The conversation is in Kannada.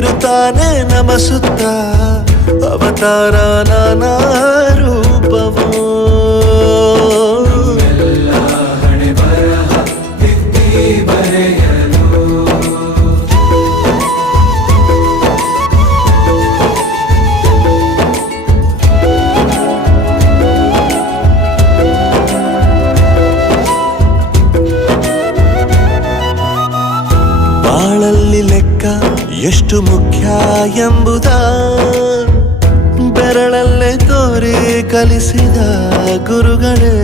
ಇರುತ್ತಾನೆ ನಮಸುತ್ತ ಅವತಾರ ನಾನಾ ರೂಪವೋ ಬಾಳಲ್ಲಿ ಲೆಕ್ಕ ಎಷ್ಟು ಮುಖ್ಯ ಎಂಬುದ ಬೆರಳಲ್ಲೇ ತೋರಿ ಕಲಿಸಿದ ಗುರುಗಳೇ